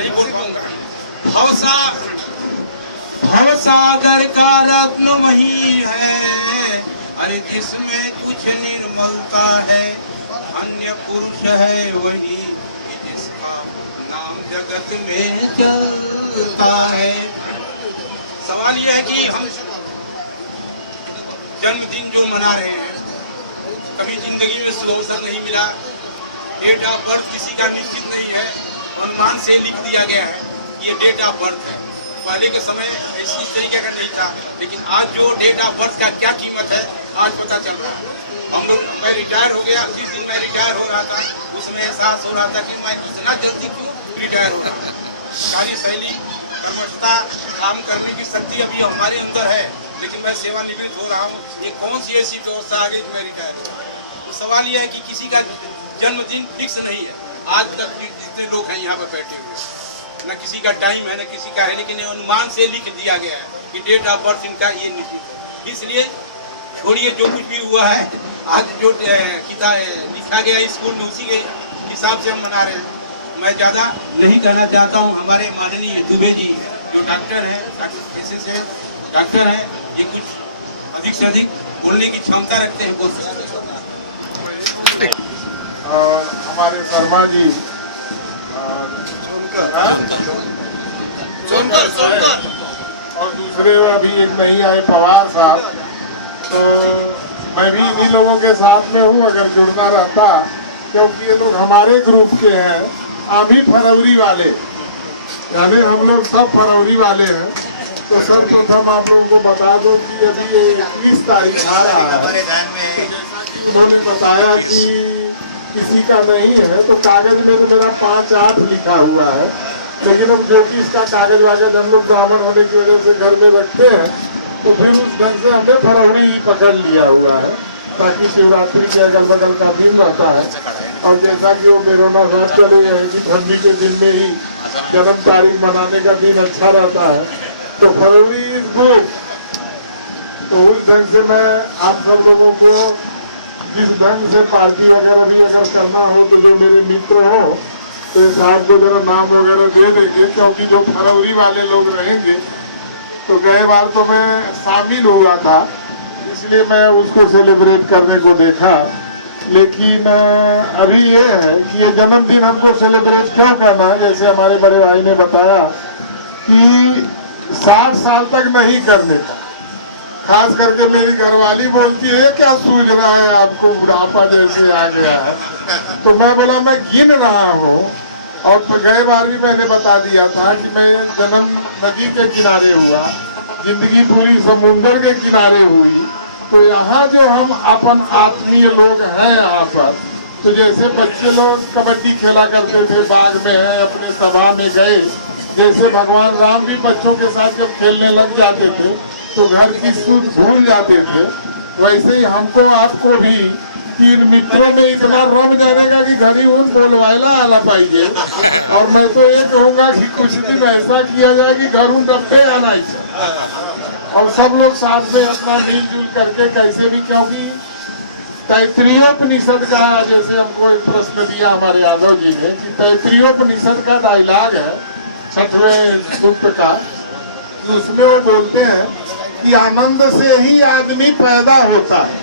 नहीं बोल पाऊंगा। भवसागर का रत्न वही है, अरे जिसमें कुछ निर्मलता है। अन्य पुरुष है वही जिसका नाम जगत में चलता है। सवाल यह है कि हम जन्मदिन जो मना रहे हैं, कभी जिंदगी में शुभ अवसर नहीं मिला, डेट ऑफ बर्थ किसी का निश्चित नहीं है, अनुमान से लिख दिया गया है ये डेट ऑफ बर्थ है। पहले के समय इस तरीके का नहीं था, लेकिन आज जो डेट ऑफ बर्थ का क्या कीमत है आज पता चल रहा है। हम लोग, मैं रिटायर हो गया, जिस दिन मैं रिटायर हो रहा था उसमें एहसास हो रहा था कि मैं इतना जल्दी क्यों रिटायर हो रहा था। कार्यशैली, कर्मठता, काम करने की शक्ति अभी हमारे अंदर है, लेकिन मैं सेवानिवृत्त हो रहा हूँ। ये कौन सी ऐसी व्यवस्था आ गई कि मैं रिटायर हो रहा हूँ। तो सवाल यह है कि किसी का जन्मदिन फिक्स नहीं है। आज तक जितने लोग हैं यहाँ पर बैठे हुए, न किसी का टाइम है न किसी का है, लेकिन अनुमान से लिख दिया गया है कि डेट ऑफ बर्थ इनका ये निश्चित है। इसलिए छोड़िए जो कुछ भी हुआ है, आज जो लिखा गया स्कूल में उसी के हिसाब से हम मना रहे हैं। मैं ज़्यादा नहीं कहना चाहता हूँ। हमारे माननीय दुबे जी जो डॉक्टर हैं, डॉक्टर हैं, ये कुछ अधिक से अधिक बोलने की क्षमता रखते हैं, बोल सकते हैं। और हमारे शर्मा जी और दूसरे अभी एक नहीं आए पवार साहब, तो मैं भी इन्हीं लोगों के साथ में हूँ अगर जुड़ना रहता, क्योंकि ये लोग हमारे ग्रुप के हैं, अभी फरवरी वाले, यानी हम लोग सब फरवरी वाले हैं। तो सर्वप्रथम आप लोगों को बता दो कि अभी 21 तारीख आ रहा है। उन्होंने बताया कि किसी का नहीं है, तो कागज में तो मेरा 5-8 लिखा हुआ है, लेकिन अब जो कि इसका कागज वागज हम लोग ब्राह्मण होने की वजह से घर में रखते हैं, तो फिर उस ढंग से हमने फरवरी पकड़ लिया हुआ है, ताकि शिवरात्रि के अगल बगल का दिन रहता है। और जैसा कि वो मेरोना साहब चले गए कि ठंडी के दिन में ही जन्म तारीख मनाने का दिन अच्छा रहता है, तो फरवरी इस गुड। तो उस ढंग से मैं आप सब लोगों को जिस ढंग से पार्टी वगैरह भी अगर करना हो, तो जो मेरे मित्र हो तो इस साहब को जरा नाम वगैरह दे देंगे, क्योंकि जो फरवरी वाले लोग रहेंगे, तो गए बार तो मैं शामिल हुआ था, इसलिए मैं उसको सेलिब्रेट करने को देखा। लेकिन अभी ये है कि ये जन्मदिन हमको सेलिब्रेट क्यों करना है, जैसे हमारे बड़े भाई ने बताया कि 60 साल तक नहीं करने का। खास करके मेरी घरवाली बोलती है क्या सूझ रहा है आपको, बुढ़ापा जैसे आ गया है। तो मैं बोला मैं गिन रहा हूँ, और तो गए बार भी मैंने बता दिया था कि मैं जन्म नदी के किनारे हुआ, जिंदगी पूरी समुंदर के किनारे हुई। तो यहाँ जो हम अपन आत्मीय लोग हैं यहाँ पर, तो जैसे बच्चे लोग कबड्डी खेला करते थे, बाग में है, अपने सभा में गए, जैसे भगवान राम भी बच्चों के साथ जब खेलने लग जाते थे तो घर की सुध भूल जाते थे, वैसे ही हमको आपको भी 3 मित्रों में इतना रम जानेगा कि घरी उन बोलवायला आला पाइए। और मैं तो ये कहूँगा कि कुछ दिन ऐसा किया जाए कि घर उन डब्बे आना ही, और सब लोग साथ में अपना मिलजुल करके कैसे भी, क्योंकि तैत्तिरीयोपनिषद का जैसे हमको एक प्रश्न दिया हमारे यादव जी ने कि तैत्तिरीयोपनिषद का डायलॉग है 6वें सूक्त का, तो उसमें वो बोलते हैं कि आनंद से ही आदमी पैदा होता है।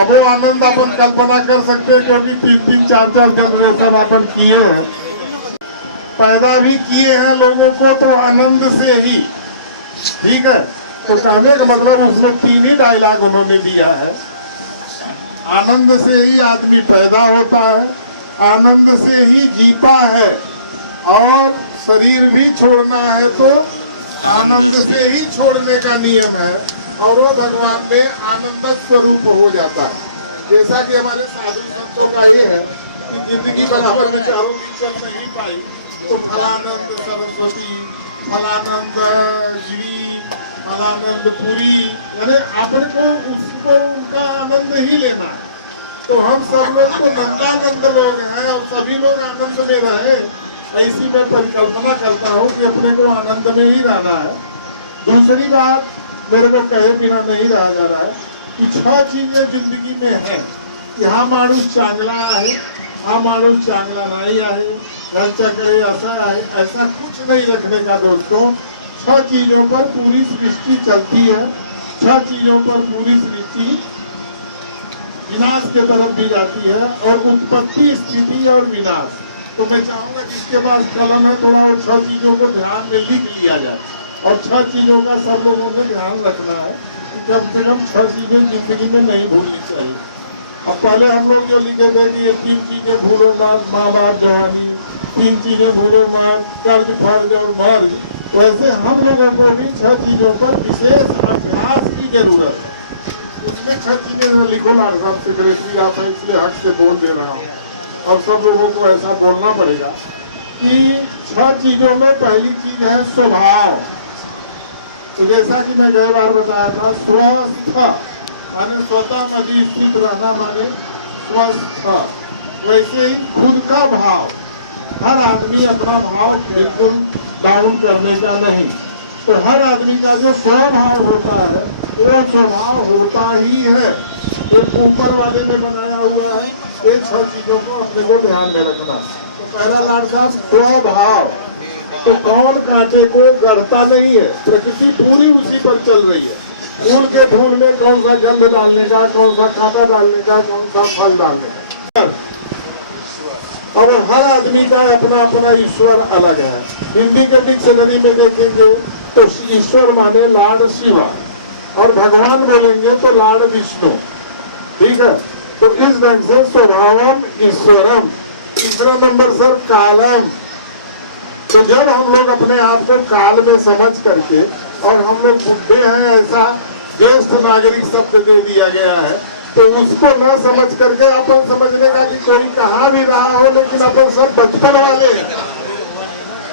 अब वो आनंद अपन कल्पना कर सकते हैं, क्योंकि 3-3, 4-4 जनरेशन अपन किए हैं, पैदा भी किए हैं लोगों को, तो आनंद से ही, ठीक है। तो कहने का मतलब उसमें 3 ही डायलॉग उन्होंने दिया है। आनंद से ही आदमी पैदा होता है, आनंद से ही जीता है, और शरीर भी छोड़ना है तो आनंद से ही छोड़ने का नियम है, और वो भगवान में आनंद स्वरूप हो जाता है। जैसा कि हमारे साधु संतों का ये है कि जिंदगी बराबर में चारों की चल नहीं पाई, तो फलानंद सरस्वती, फलानंद गिरी, फलानंद पुरी, यानी अपने को उसको उनका आनंद ही लेना है। तो हम सब लोग तो नंदानंद लोग हैं, और सभी लोग आनंद में रहे, ऐसी मैं परिकल्पना करता हूँ कि अपने को आनंद में ही रहना है। दूसरी बात मेरे को कहे बिना नहीं रहा जा रहा है कि 6 चीजें जिंदगी में है। यहाँ मानुष चांगला है, हा माणूस चांगला नहीं आहे, त्यांच्याकडे ऐसा है, ऐसा कुछ नहीं रखने का दोस्तों। 6 चीजों पर पूरी सृष्टि चलती है, 6 चीजों पर पूरी सृष्टि विनाश के तरफ भी जाती है, और उत्पत्ति, स्थिति और विनाश। तो मैं चाहूंगा जिसके पास कलम है थोड़ा और 6 चीजों को ध्यान में लिख लिया जाए, और 6 चीजों का सब लोगों को ध्यान रखना है कि कम से कम 6 चीजें जिंदगी में नहीं भूलनी चाहिए। अब पहले हम लोग जो लिखे थे कि ये 3 चीजें भूलो मत, माँ बाप जवानी, 3 चीजें भूलो मत, कर्ज फर्ज और मर्ज, वैसे हम लोगों को भी 6 चीजों पर विशेष अभ्यास की जरूरत है। उसमें 6 चीजें लिखो लाड साहब, सेक्रेटरी आप हैं इसलिए हक से बोल दे रहा हूँ, और सब लोगों को ऐसा बोलना पड़ेगा कि 6 चीजों में पहली चीज है स्वभाव। तो जैसा कि मैं गए बार बताया था, स्वस्थ माने स्वतः मधी स्थित रहना माने स्वस्थ, वैसे ही खुद का भाव, हर आदमी अपना भाव बिल्कुल डाउन करने का नहीं, तो हर आदमी का जो स्वभाव होता है वो स्वभाव होता ही है, एक ऊपर वाले ने बनाया हुआ है। ये 6 चीजों को अपने को ध्यान में रखना। तो पहला लाड साहब स्वभाव, तो कौन कांटे को गढ़ता नहीं है, प्रकृति पूरी उसी पर चल रही है। फूल के फूल में कौन सा गंध डालने का, कौन सा कांटा डालने का, कौन सा फल डालने का, और हर आदमी का अपना अपना ईश्वर अलग है। हिंदी के डिक्शनरी में देखेंगे तो ईश्वर माने लाड शिवा, और भगवान बोलेंगे तो लाड विष्णु, ठीक है। तो इस ढंग से स्वभावम ईश्वरम। तीसरा नंबर सर कालम। तो जब हम लोग अपने आप को काल में समझ करके, और हम लोग बुढ़े हैं ऐसा ज्येष्ठ नागरिक शब्द दे दिया गया है, तो उसको न समझ करके अपन समझने का कि कोई कहा भी रहा हो, लेकिन अपन सब बचपन वाले हैं।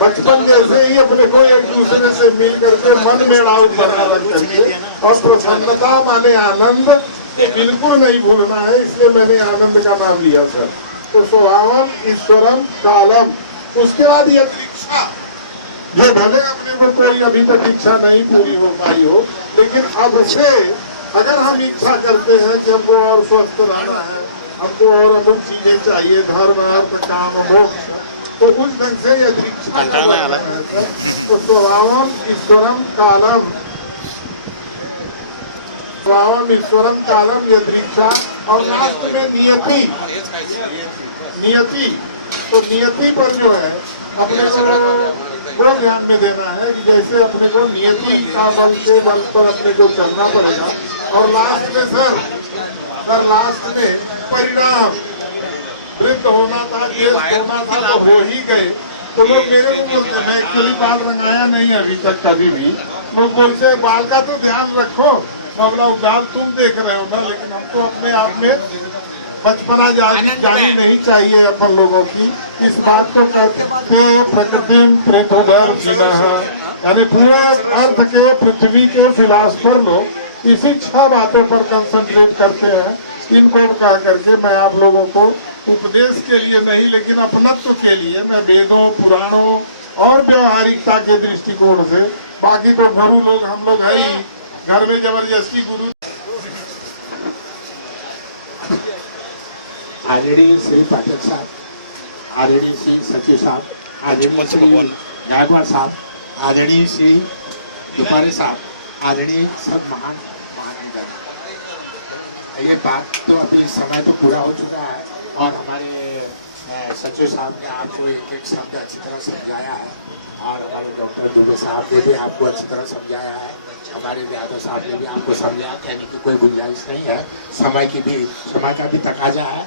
बचपन जैसे ही अपने को एक दूसरे से मिल करके मन में राव बना रख करके, और प्रसन्नता माने आनंद बिल्कुल नहीं भूलना है, इसलिए मैंने आनंद का नाम लिया सर। तो स्वभावम ईश्वरम कालम। उसके बाद यह दीक्षा, ये भले अपने को कोई अभी तक इच्छा नहीं पूरी हो पाई हो, लेकिन अब से अगर हम इच्छा करते हैं कि हमको और स्वस्थ रहना है, हमको और अमुक चीजें चाहिए, धर्म अर्थ काम मोक्ष, तो उस ढंग से यह दीक्षा है। तो स्वभावम ईश्वरम कालम, स्वभावम ईश्वरम कालम, यह दीक्षा। और लास्ट में नियति। नियति, तो नियति पर जो है अपने को ध्यान में देना है कि जैसे अपने को नियति का बल के बल पर अपने को चलना पड़ेगा। और लास्ट में सर लास्ट में परिणाम, वृद्ध होना था, ज्येष्ठ होना था, तो हो ही गए। तो लोग मेरे को बोलते हैं, मैं एक्चुअली बाल रंगाया नहीं अभी तक कभी भी, लोग बोलते हैं बाल का तो ध्यान रखो। बोला बाल तुम देख रहे हो ना, लेकिन हमको अपने आप में बचपना जानी नहीं चाहिए अपन लोगों की। इस बात को कहते प्रकृति प्रेतोदर जीना है, यानी पूरा अर्थ के पृथ्वी के फिलासफर लोग इसी 6 बातों पर कंसंट्रेट करते हैं। इनको कह करके मैं आप लोगों को उपदेश के लिए नहीं, लेकिन अपनत्व के लिए मैं वेदों पुराणों और व्यवहारिकता के दृष्टिकोण से, बाकी तो गुरु लोग हम लोग है ही, घर में जबरदस्ती गुरु। आदरणीय श्री पाठक साहब, आदरणीय श्री सचिव साहब, आदरणीय श्री गायकवाड़ साहब, आदरणीय श्री दुपारे साहब, आदरणीय सब महान ये बात तो अभी समय तो पूरा हो चुका है, और हमारे सचिव साहब ने आपको एक एक शब्द अच्छी तरह समझाया है, और हमारे डॉक्टर दुबे साहब ने भी आपको अच्छी तरह समझाया है, हमारे यादव साहब ने भी आपको समझाया, कहने की कोई गुंजाइश नहीं है। समय का भी तकाजा है,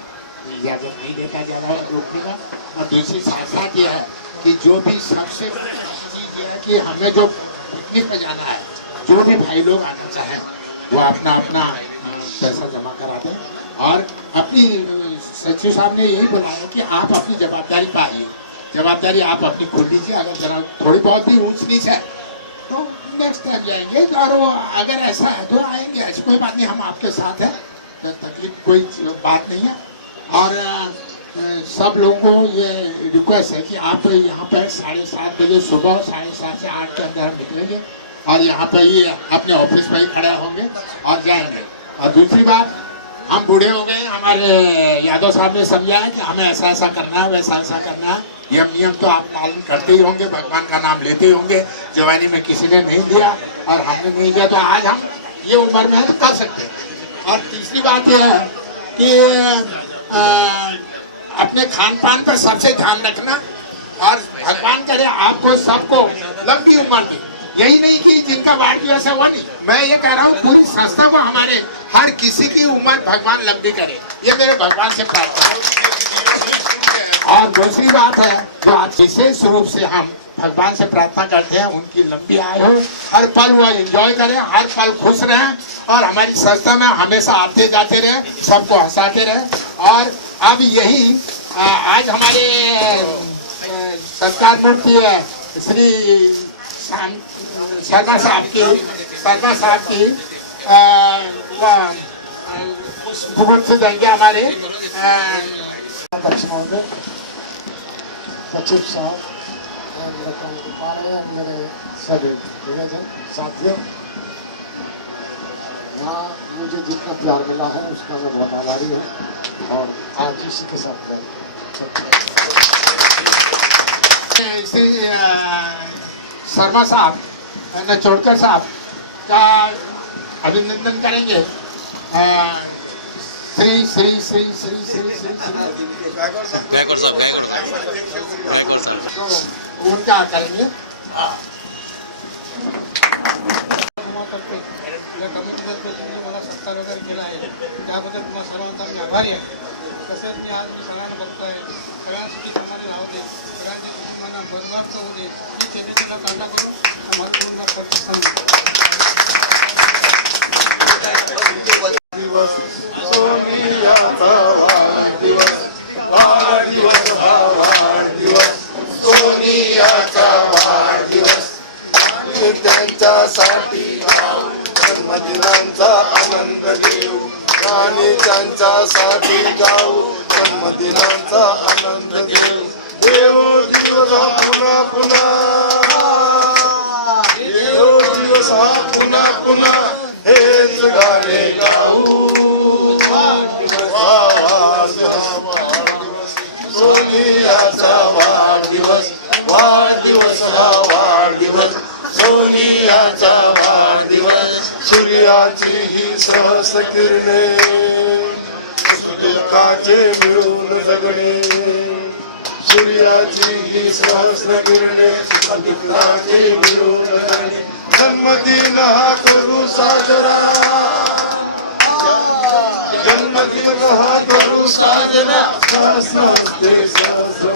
इजाजत नहीं देता ज़्यादा रोकने का। और दूसरी साथ साथ ये है कि जो भी सबसे चीज़ ये है कि हमें जो पिकनिक में जाना है, जो भी भाई लोग आना चाहें वो अपना अपना पैसा जमा करा दें, और अपनी सचिव साहब ने यही बोला है कि आप अपनी जवाबदारी पाइए, जवाबदारी आप अपनी खोल लीजिए। अगर जरा थोड़ी बहुत भी ऊंच नीच है तो नेक्स्ट टाइम जाएंगे, और वो अगर ऐसा है तो आएंगे, ऐसी कोई बात नहीं, हम आपके साथ हैं, तकलीफ कोई बात नहीं है। और सब लोगों को ये रिक्वेस्ट है कि आप यहाँ पर 7:30 बजे सुबह 7:30 से 8 के अंदर निकलेंगे, और यहाँ पर ही अपने ऑफिस में ही खड़े होंगे और जाएंगे। और दूसरी बात हम बूढ़े हो गए, हमारे यादव साहब ने समझाया कि हमें ऐसा ऐसा करना है, वैसा ऐसा करना है। ये नियम तो आप पालन करते ही होंगे, भगवान का नाम लेते ही होंगे। जवानी में किसी ने नहीं दिया और हमने नहीं दिया, तो आज हम ये उम्र में कर सकते हैं। और तीसरी बात यह है कि अपने खान पान पर सबसे ध्यान रखना, और भगवान करे आपको सबको लंबी उम्र दी। यही नहीं कि जिनका वार्ड दिवस है वो नहीं, मैं ये कह रहा हूँ पूरी संस्था को हमारे हर किसी की उम्र भगवान लंबी करे, ये मेरे भगवान से प्रार्थना है। और दूसरी बात है जो आज विशेष रूप से हम भगवान से प्रार्थना करते हैं, उनकी लंबी आयु हो, हर पल वो एंजॉय करें, हर पल खुश रहें और हमारी संस्था में हमेशा आते जाते रहे, सबको हंसाते रहे। और अब यही आज हमारे संस्कार मूर्ति है श्री शर्मा साहब की भूगोल से जाएंगे हमारे सचिव साहब और मेरे गोपाल है, मेरे सभी साथियों, यहाँ मुझे जितना प्यार मिला है उसका मैं बहुत आभारी हूँ और आज इसी के साथ श्री शर्मा साहब नचोड़कर साहब का अभिनंदन करेंगे। श्री श्री श्री श्री श्री श्री गायकवाड़ साहब उनका करेंगे। मला सत्कार वगैरे केला आहे त्याबद्दल तुम्हाला सर्वांचा मी आभारी आहे। तसंच मी आज मी सगळ्यांना बघतोय, सगळ्यांसाठी समाधान राहू दे, सगळ्यांच्या कुटुंबांना बदलाव होऊ दे, ही शेतीला काढा करून आम्हाला पूर्ण प्रतिष्ठान त्यांच्यासाठी जन्मदिनांचा आनंद देऊ आणि त्यांच्यासाठी गाऊ जन्मदिनांचा आनंद घेऊ। देव दिवस हा पुन्हा पुन्हा, देव दिवस हा पुन्हा पुन्हा हेच गाणे गाऊ। सोनियाचा वाढदिवस, वाढदिवस हा वाढदिवस, सोनियाचा वाढदिवस, सूर्याची ही सहस्र किरणे सुखाचे मिळून जगणे, सूर्याची ही सहस्र किरणे सुखाचे मिळून जगणे। जन्मदिन हा करू साजरा, जन्मदिन हा करू साजरा, सहस्रस्ते सहस्र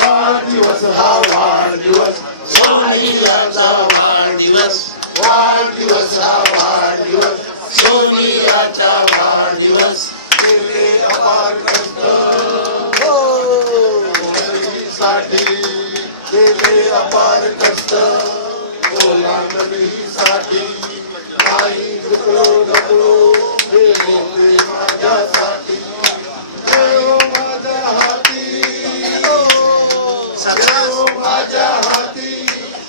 वाढदिवस हा वाढदिवस, सोनियाचा वाढदिवस, वाढदिवस हा वाढदिवस, सोनियाचा वाढदिवस, केले अपार कष्ट साठी, केले अपार कष्ट ओलांडणीसाठी, नाही झुकलो ढकलो हे होते माझ्यासाठी। देव माझ्या हाती, देव माझ्या हाती,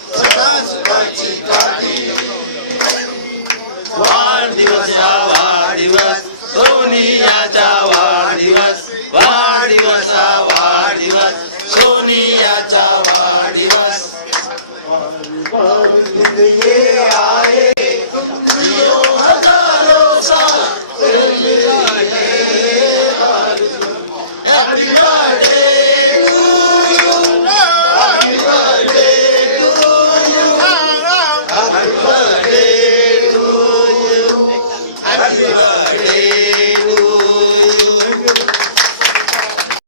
सदा सुखाची गाठी,